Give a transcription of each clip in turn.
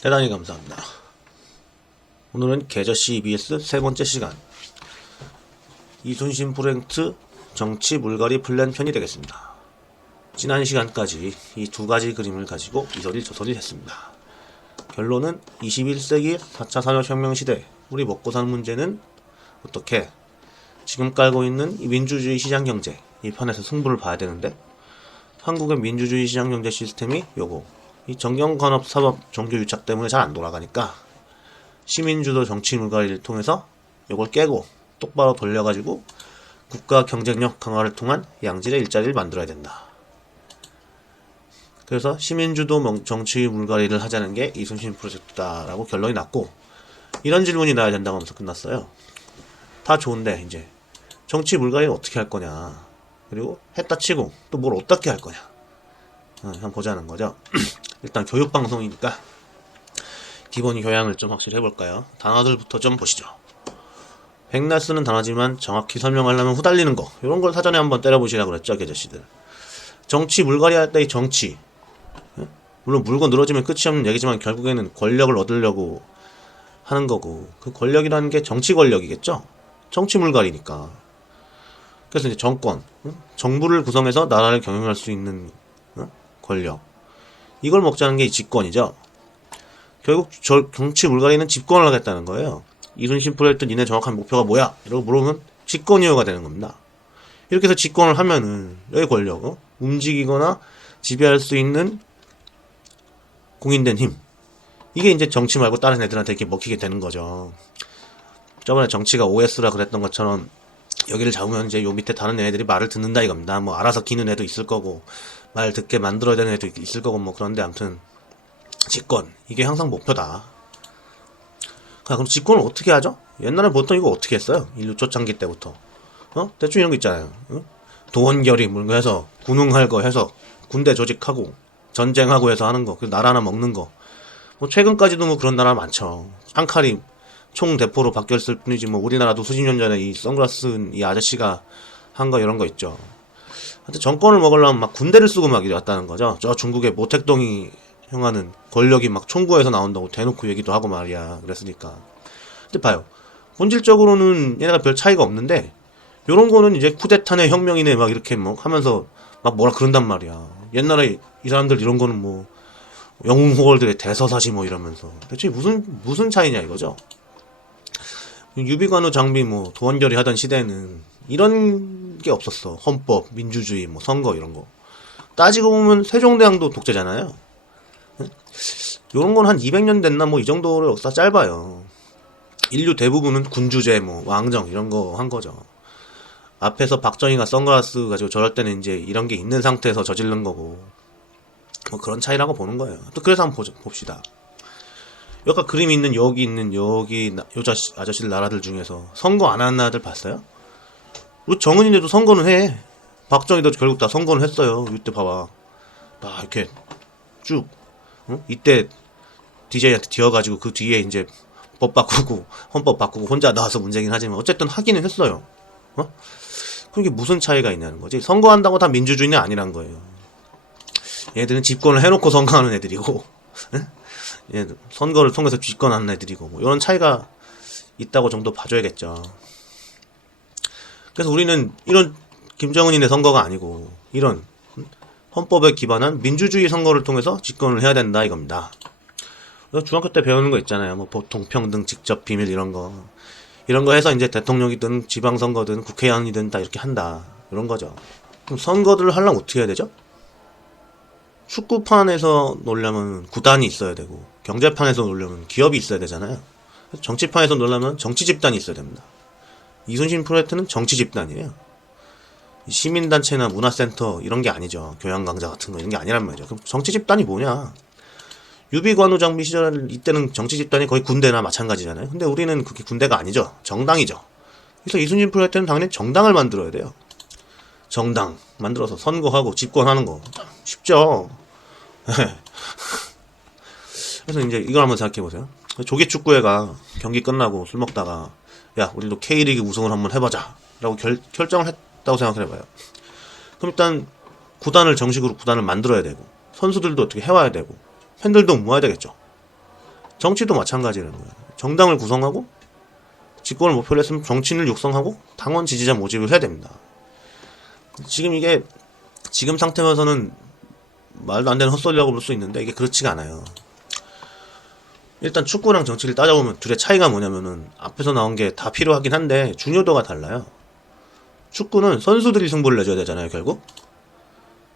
대단히 감사합니다. 오늘은 계저씨 EBS 세 번째 시간, 이순신 프로젝트 정치 물갈이 플랜 편이 되겠습니다. 지난 시간까지 이 두 가지 그림을 가지고 이소리 저소리 했습니다. 결론은 21세기 4차 산업혁명 시대 우리 먹고 사는 문제는 어떻게 지금 깔고 있는 이 민주주의 시장경제 이 편에서 승부를 봐야 되는데, 한국의 민주주의 시장경제 시스템이 이 정경관업사법 종교유착 때문에 잘 안 돌아가니까 시민주도 정치 물갈이를 통해서 요걸 깨고 똑바로 돌려가지고 국가 경쟁력 강화를 통한 양질의 일자리를 만들어야 된다. 그래서 시민주도 정치 물갈이를 하자는 게 이순신 프로젝트다라고 결론이 났고, 이런 질문이 나야 된다고 하면서 끝났어요. 다 좋은데 이제 정치 물갈이를 어떻게 할 거냐, 그리고 했다 치고 또 뭘 어떻게 할 거냐 한번 보자는 거죠. 일단 교육방송이니까 기본 교양을 좀 확실히 해볼까요? 단어들부터 좀 보시죠. 백날 쓰는 단어지만 정확히 설명하려면 후달리는 거, 이런 걸 사전에 한번 때려보시라고 그랬죠, 계저씨들. 정치 물갈이 할 때 이 정치, 물론 물고 늘어지면 끝이 없는 얘기지만 결국에는 권력을 얻으려고 하는 거고, 그 권력이라는 게 정치 권력이겠죠? 정치 물갈이니까. 그래서 이제 정권, 정부를 구성해서 나라를 경영할 수 있는 권력, 이걸 먹자는 게 집권이죠. 결국 정치 물갈이는 집권을 하겠다는 거예요. 이순신 프로젝트 니네 정확한 목표가 뭐야? 이러고 물어보면 집권이요가 되는 겁니다. 이렇게 해서 집권을 하면은 여기 권력, 움직이거나 지배할 수 있는 공인된 힘, 이게 이제 정치 말고 다른 애들한테 이렇게 먹히게 되는 거죠. 저번에 정치가 OS라 그랬던 것처럼 여기를 잡으면 이제 요 밑에 다른 애들이 말을 듣는다 이겁니다. 뭐 알아서 기는 애도 있을 거고 말 듣게 만들어야 되는 애도 있을 거고 뭐 그런데, 아무튼 집권, 이게 항상 목표다. 그럼 집권을 어떻게 하죠? 옛날에 보통 이거 어떻게 했어요? 인류 초창기 때부터 대충 이런 거 있잖아요. 도원결의 뭐 해서 군웅할 거 해서 군대 조직하고 전쟁하고 해서 하는 거, 그 나라 하나 먹는 거. 뭐 최근까지도 뭐 그런 나라 많죠. 한 칼이 총 대포로 바뀌었을 뿐이지 뭐 우리나라도 수십 년 전에 이 선글라스 쓴 이 아저씨가 한 거 이런 거 있죠. 하여튼 정권을 먹으려면 막 군대를 쓰고 막 이랬다는 거죠. 저 중국의 모택동이 형하는 권력이 막 총구에서 나온다고 대놓고 얘기도 하고 말이야. 그랬으니까. 근데 봐요, 본질적으로는 얘네가 별 차이가 없는데 요런 거는 이제 쿠데타네 혁명이네 막 이렇게 뭐 하면서 막 뭐라 그런단 말이야. 옛날에 이 사람들 이런 거는 뭐 영웅호걸들의 대서사시 뭐 이러면서 대체 무슨 차이냐 이거죠. 유비관우 장비 뭐 도원결의 하던 시대는 이런 게 없었어. 헌법, 민주주의, 뭐 선거 이런 거 따지고 보면 세종대왕도 독재잖아요. 요런 건 한 200년 됐나 뭐 이 정도로 역사 짧아요. 인류 대부분은 군주제, 뭐 왕정 이런 거 한 거죠. 앞에서 박정희가 선글라스 가지고 저럴 때는 이제 이런 게 있는 상태에서 저지른 거고, 뭐 그런 차이라고 보는 거예요. 또 그래서 한번 봅시다. 여기 그림이 있는 여기 아저씨들 나라들 중에서 선거 안 하는 나라들 봤어요? 우리 정은이네도 선거는 해. 박정희도 결국 다 선거는 했어요. 이때 봐봐, 막 이렇게 쭉 이때 DJ한테 뒤어가지고 그 뒤에 이제 법 바꾸고 헌법 바꾸고 혼자 나와서 문제긴 하지만 어쨌든 하기는 했어요. 그게 무슨 차이가 있냐는 거지. 선거한다고 다 민주주의는 아니란 거예요. 얘들은 집권을 해놓고 선거하는 애들이고 얘들 선거를 통해서 집권하는 애들이고, 뭐 이런 차이가 있다고 정도 봐줘야겠죠. 그래서 우리는 이런 김정은이네 선거가 아니고 이런 헌법에 기반한 민주주의 선거를 통해서 집권을 해야 된다 이겁니다. 중학교 때 배우는 거 있잖아요. 뭐 보통 평등, 직접 비밀 이런 거 해서 이제 대통령이든 지방선거든 국회의원이든 다 이렇게 한다, 이런 거죠. 그럼 선거들을 하려면 어떻게 해야 되죠? 축구판에서 놀려면 구단이 있어야 되고, 경제판에서 놀려면 기업이 있어야 되잖아요. 정치판에서 놀려면 정치 집단이 있어야 됩니다. 이순신 프로젝트는 정치 집단이에요. 시민단체나 문화센터 이런 게 아니죠. 교양 강좌 같은 거 이런 게 아니란 말이죠. 그럼 정치 집단이 뭐냐? 유비관우 장비 시절 이때는 정치 집단이 거의 군대나 마찬가지잖아요. 근데 우리는 그게 군대가 아니죠. 정당이죠. 그래서 이순신 프로젝트는 당연히 정당을 만들어야 돼요. 정당 만들어서 선거하고 집권하는 거 쉽죠. 그래서 이제 이걸 한번 생각해보세요. 조기축구회가 경기 끝나고 술 먹다가 야 우리도 K리그 우승을 한번 해보자 라고 결정을 했다고 생각해봐요. 그럼 일단 정식으로 구단을 만들어야 되고, 선수들도 어떻게 해와야 되고, 팬들도 모아야 되겠죠. 정치도 마찬가지라는 거예요. 정당을 구성하고 집권을 목표로 했으면 정치인을 육성하고 당원 지지자 모집을 해야 됩니다. 지금 이게 지금 상태에서는 말도 안 되는 헛소리라고 볼 수 있는데 이게 그렇지가 않아요. 일단 축구랑 정치를 따져보면 둘의 차이가 뭐냐면은 앞에서 나온 게 다 필요하긴 한데 중요도가 달라요. 축구는 선수들이 승부를 내줘야 되잖아요, 결국.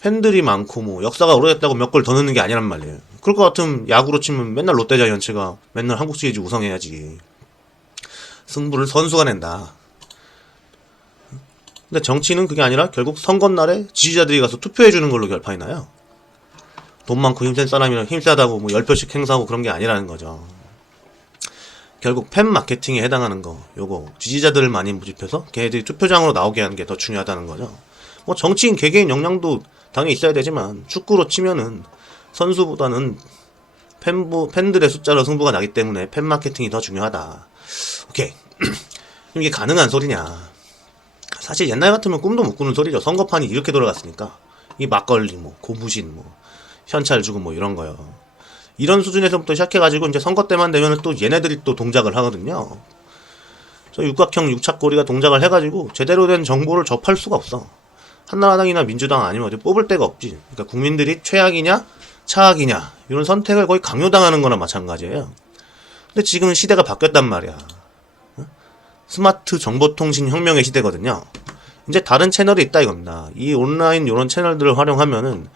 팬들이 많고 뭐 역사가 오래됐다고 몇 골 더 넣는 게 아니란 말이에요. 그럴 것 같으면 야구로 치면 맨날 롯데자이언츠가 맨날 한국 시리즈 우승해야지. 승부를 선수가 낸다. 근데 정치는 그게 아니라 결국 선거날에 지지자들이 가서 투표해주는 걸로 결판이 나요. 돈 많고 힘센 사람이랑 힘세다고 뭐 10표씩 행사하고 그런 게 아니라는 거죠. 결국 팬 마케팅에 해당하는 거, 요거 지지자들을 많이 모집해서 걔네들이 투표장으로 나오게 하는 게 더 중요하다는 거죠. 뭐 정치인 개개인 역량도 당연히 있어야 되지만 축구로 치면은 선수보다는 팬들의 숫자로 승부가 나기 때문에 팬 마케팅이 더 중요하다. 오케이. 그럼 이게 가능한 소리냐? 사실 옛날 같으면 꿈도 못 꾸는 소리죠. 선거판이 이렇게 돌아갔으니까. 이 막걸리, 뭐 고무신, 뭐 현찰 주고 뭐 이런 거요. 이런 수준에서부터 시작해가지고 이제 선거 때만 되면 또 얘네들이 또 동작을 하거든요. 저 육각형 육착고리가 동작을 해가지고 제대로 된 정보를 접할 수가 없어. 한나라당이나 민주당 아니면 어디 뽑을 데가 없지. 그러니까 국민들이 최악이냐 차악이냐 이런 선택을 거의 강요당하는 거나 마찬가지예요. 근데 지금은 시대가 바뀌었단 말이야. 스마트 정보통신 혁명의 시대거든요. 이제 다른 채널이 있다 이겁니다. 이 온라인 이런 채널들을 활용하면은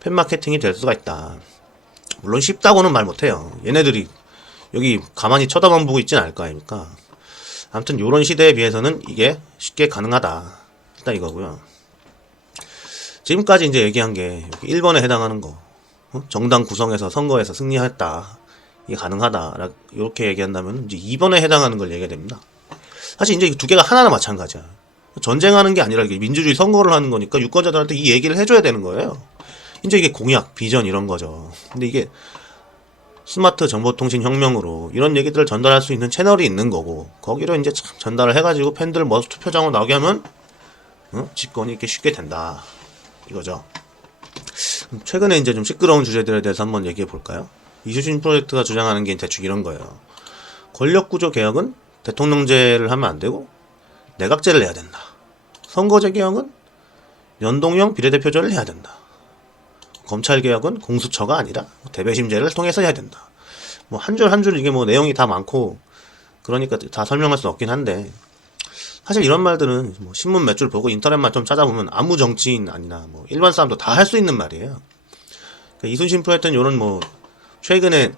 팬 마케팅이 될 수가 있다. 물론 쉽다고는 말 못해요. 얘네들이 여기 가만히 쳐다만 보고 있진 않을 거 아닙니까? 아무튼 요런 시대에 비해서는 이게 쉽게 가능하다. 일단 이거고요. 지금까지 이제 얘기한 게 1번에 해당하는 거. 정당 구성해서 선거에서 승리했다. 이게 가능하다. 이렇게 얘기한다면 이제 2번에 해당하는 걸 얘기해야 됩니다. 사실 이제 두 개가 하나나 마찬가지야. 전쟁하는 게 아니라 이게 민주주의 선거를 하는 거니까 유권자들한테 이 얘기를 해줘야 되는 거예요. 이제 이게 공약, 비전 이런 거죠. 근데 이게 스마트 정보통신 혁명으로 이런 얘기들을 전달할 수 있는 채널이 있는 거고 거기로 이제 전달을 해가지고 팬들 모아서 투표장으로 나오게 하면 집권이 이렇게 쉽게 된다 이거죠. 최근에 이제 좀 시끄러운 주제들에 대해서 한번 얘기해 볼까요? 이수신 프로젝트가 주장하는 게 대충 이런 거예요. 권력구조 개혁은 대통령제를 하면 안 되고 내각제를 해야 된다. 선거제 개혁은 연동형 비례대표제를 해야 된다. 검찰개혁은 공수처가 아니라 대배심제를 통해서 해야 된다. 뭐 한 줄 한 줄 이게 뭐 내용이 다 많고 그러니까 다 설명할 수는 없긴 한데 사실 이런 말들은 뭐 신문 몇 줄 보고 인터넷만 좀 찾아보면 아무 정치인 아니나 뭐 일반 사람도 다 할 수 있는 말이에요. 그러니까 이순신 프로젝트는 이런 뭐 최근에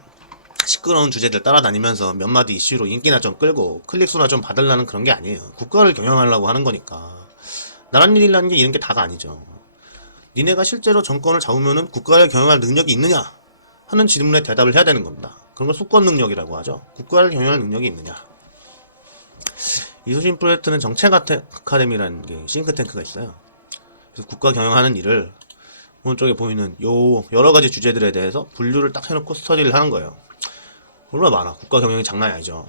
시끄러운 주제들 따라다니면서 몇 마디 이슈로 인기나 좀 끌고 클릭수나 좀 받으려는 그런 게 아니에요. 국가를 경영하려고 하는 거니까. 나란 일이라는 게 이런 게 다가 아니죠. 니네가 실제로 정권을 잡으면은 국가를 경영할 능력이 있느냐 하는 질문에 대답을 해야 되는 겁니다. 그런 걸 수권 능력이라고 하죠. 국가를 경영할 능력이 있느냐. 이수신 프로젝트는 정책 아카데미라는 게 싱크탱크가 있어요. 그래서 국가 경영하는 일을 오른쪽에 보이는 요 여러 가지 주제들에 대해서 분류를 딱 해놓고 스터디를 하는 거예요. 얼마나 많아. 국가 경영이 장난이 아니죠.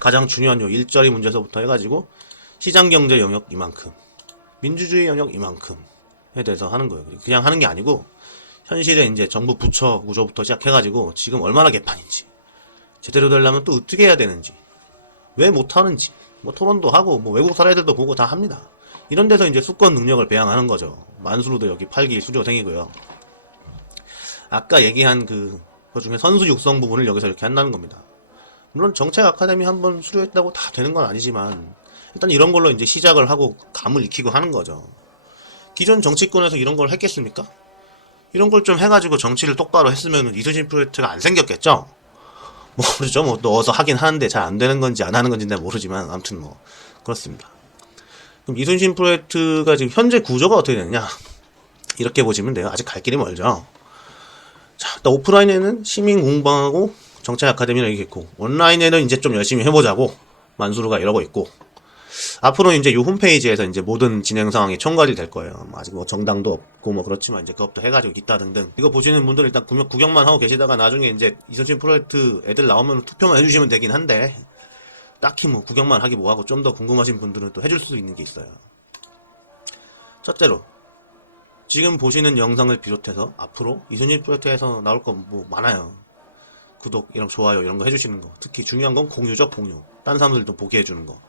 가장 중요한 요 일자리 문제서부터 해가지고 시장 경제 영역 이만큼, 민주주의 영역 이만큼에 대해서 하는 거예요. 그냥 하는 게 아니고 현실에 이제 정부 부처 구조부터 시작해가지고 지금 얼마나 개판인지, 제대로 되려면 또 어떻게 해야 되는지, 왜 못하는지, 뭐 토론도 하고 뭐 외국 사례들도 보고 다 합니다. 이런 데서 이제 수권 능력을 배양하는 거죠. 만수르도 여기 8기 수료생이고요. 아까 얘기한 그 중에 선수 육성 부분을 여기서 이렇게 한다는 겁니다. 물론 정책 아카데미 한번 수료했다고 다 되는 건 아니지만 일단 이런 걸로 이제 시작을 하고 감을 익히고 하는 거죠. 기존 정치권에서 이런 걸 했겠습니까? 이런 걸 좀 해가지고 정치를 똑바로 했으면 이순신 프로젝트가 안 생겼겠죠? 모르죠. 뭐 넣어서 하긴 하는데 잘 안 되는 건지 안 하는 건지 는 모르지만 아무튼 뭐 그렇습니다. 그럼 이순신 프로젝트가 지금 현재 구조가 어떻게 되느냐? 이렇게 보시면 돼요. 아직 갈 길이 멀죠. 자, 일단 오프라인에는 시민 공방하고 정책 아카데미를 얘기했고 온라인에는 이제 좀 열심히 해보자고 만수르가 이러고 있고 앞으로는 이제 이 홈페이지에서 이제 모든 진행 상황이 총괄이 될 거예요. 아직 뭐 정당도 없고 뭐 그렇지만 이제 그것도 해가지고 기타 등등. 이거 보시는 분들은 일단 구경만 하고 계시다가 나중에 이제 이순신 프로젝트 애들 나오면 투표만 해주시면 되긴 한데 딱히 뭐 구경만 하기 뭐하고 좀 더 궁금하신 분들은 또 해줄 수 있는 게 있어요. 첫째로 지금 보시는 영상을 비롯해서 앞으로 이순신 프로젝트에서 나올 거 뭐 많아요. 구독, 이런 좋아요 이런 거 해주시는 거. 특히 중요한 건 공유죠, 공유. 딴 사람들도 보게 해주는 거.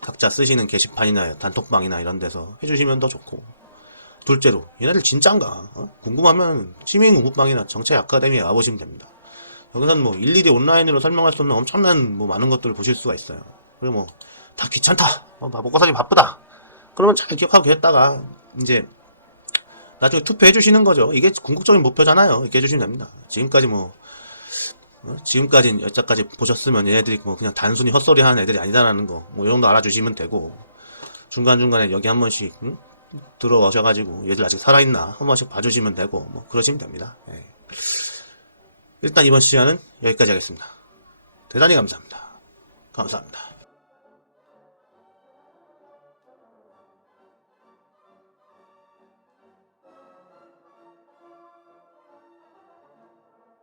각자 쓰시는 게시판이나 단톡방이나 이런 데서 해주시면 더 좋고. 둘째로 얘네들 진짠가? 궁금하면 시민 공부방이나 정책 아카데미에 와보시면 됩니다. 여기서는 뭐 일일이 온라인으로 설명할 수 없는 엄청난 뭐 많은 것들을 보실 수가 있어요. 그리고 뭐 다 귀찮다, 먹고 살기 바쁘다, 그러면 잘 기억하고 했다가 이제 나중에 투표해 주시는 거죠. 이게 궁극적인 목표잖아요. 이렇게 해주시면 됩니다. 지금까지 지금까지 여기까지 보셨으면 얘네들이 뭐 그냥 단순히 헛소리 하는 애들이 아니다라는 거, 뭐 이 정도 알아주시면 되고, 중간중간에 여기 한 번씩 들어오셔가지고 얘들 아직 살아있나 한 번씩 봐주시면 되고, 뭐 그러시면 됩니다. 예. 일단 이번 시간은 여기까지 하겠습니다. 대단히 감사합니다. 감사합니다.